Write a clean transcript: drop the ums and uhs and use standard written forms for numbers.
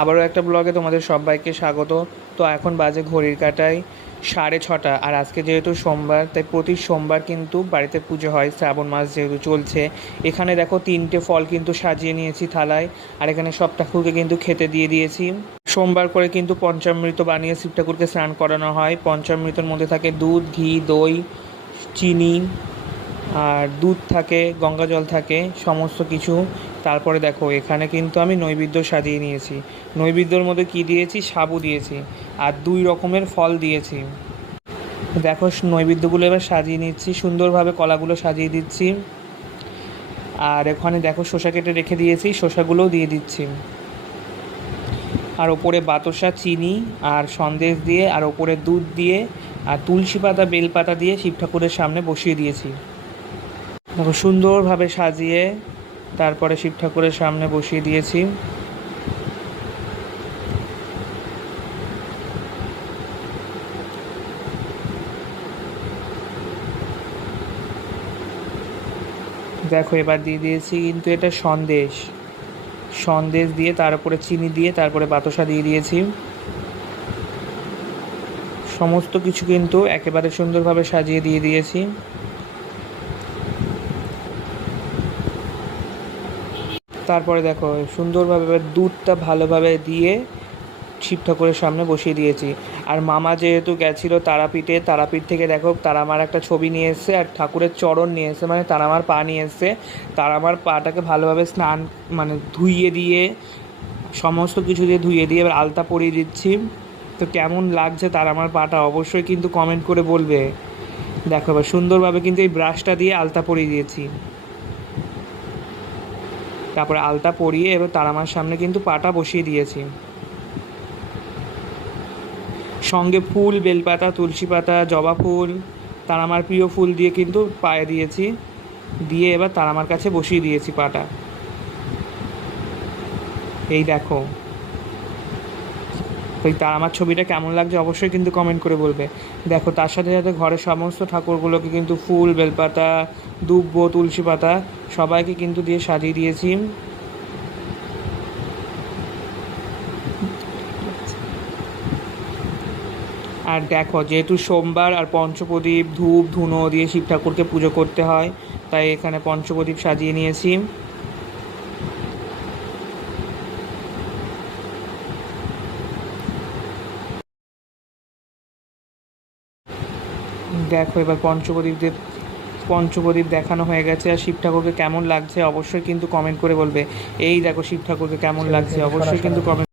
আবারও একটা ব্লগে তোমাদের সবাইকে স্বাগত। তো এখন বাজে ঘড়ির কাঁটায় 6:30, আর আজকে যেহেতু সোমবার, তাই প্রতি সোমবার কিন্তু বাড়িতে পুজো হয়, শ্রাবণ মাস যেহেতু চলছে। এখানে দেখো 3টে ফল কিন্তু সাজিয়ে নিয়েছি থালায়, আর এখানে সব ঠাকুরকে কিন্তু খেতে দিয়ে দিয়েছি। সোমবার করে কিন্তু পঞ্চামৃত বানিয়ে শিব ঠাকুরকে স্নান করানো হয়। পঞ্চামৃতের মধ্যে থাকে দুধ, ঘি, দই, চিনি, আর দুধ থাকে, গঙ্গা জল থাকে, সমস্ত কিছু। তারপরে দেখো এখানে কিন্তু আমি নৈবেদ্য সাজিয়ে নিয়েছি। নৈবেদ্যর মধ্যে কি দিয়েছি? সাবু দিয়েছি আর 2 রকমের ফল দিয়েছি। দেখো নৈবেদ্যগুলো এবার সাজিয়ে নিচ্ছি সুন্দরভাবে, কলাগুলো সাজিয়ে দিচ্ছি। আর ওখানে দেখো শসা কেটে রেখে দিয়েছি, শসাগুলোও দিয়ে দিচ্ছি। আর ওপরে বাতাসা, চিনি আর সন্দেশ দিয়ে, আর ওপরে দুধ দিয়ে, আর তুলসী পাতা, বেলপাতা দিয়ে শিব ঠাকুরের সামনে বসিয়ে দিয়েছি। দেখো সুন্দরভাবে সাজিয়ে তারপরে শিব ঠাকুরের সামনে বসিয়ে দিয়েছি। দেখো এবার দিয়ে দিয়েছি কিন্তু এটা সন্দেশ, সন্দেশ দিয়ে তার উপরে চিনি দিয়ে তারপরে বাতাসা দিয়ে দিয়েছি। সমস্ত কিছু কিন্তু একেবারে সুন্দরভাবে সাজিয়ে দিয়ে দিয়েছি। তারপরে দেখো সুন্দরভাবে এবার দুধটা ভালোভাবে দিয়ে শিব ঠাকুরের সামনে বসিয়ে দিয়েছি। আর মামা যেহেতু গেছিলো তারাপীঠে, তারাপীঠ থেকে দেখো তারামার একটা ছবি নিয়ে এসছে, আর ঠাকুরের চরণ নিয়ে এসছে, মানে তারামার পা নিয়ে এসছে। তারামার পাটাকে ভালোভাবে স্নান মানে ধুইয়ে দিয়ে, সমস্ত কিছু দিয়ে ধুইয়ে দিয়ে এবার আলতা পরিয়ে দিচ্ছি। তো কেমন লাগছে তারামার পাটা অবশ্যই কিন্তু কমেন্ট করে বলবে। দেখো এবার সুন্দরভাবে কিন্তু এই ব্রাশটা দিয়ে আলতা পরিয়ে দিয়েছি। তারপরে আলতা পরিয়ে এবার তারামার সামনে কিন্তু পাটা বসিয়ে দিয়েছি। সঙ্গে ফুল, বেলপাতা, তুলসী পাতা, জবা ফুল, তারামার প্রিয় ফুল দিয়ে কিন্তু পায়ে দিয়েছি। দিয়ে এবার তারামার কাছে বসিয়ে দিয়েছি পাটা। এই দেখো ওই তারামার ছবিটা কেমন লাগছে অবশ্যই কিন্তু কমেন্ট করে বলবে। দেখো তার সাথে সাথে ঘরের সমস্ত ঠাকুরগুলোকে কিন্তু ফুল, বেলপাতা, দুব্ব, তুলসী পাতা সবাইকে কিন্তু দিয়ে সাজিয়ে দিয়েছি। আর দেখো যেহেতু সোমবার, আর পঞ্চপ্রদীপ, ধূপ, ধুনো দিয়ে শিব ঠাকুরকে পুজো করতে হয়, তাই এখানে পঞ্চপ্রদীপ সাজিয়ে নিয়েছি। দেখো এবার পঞ্চপ্রদীপ দেখানো হয়ে গেছে, আর শিব ঠাকুরকে কেমন লাগছে অবশ্যই কিন্তু কমেন্ট করে বলবে। এই দেখো শিব ঠাকুরকে কেমন লাগছে অবশ্যই কিন্তু কমেন্ট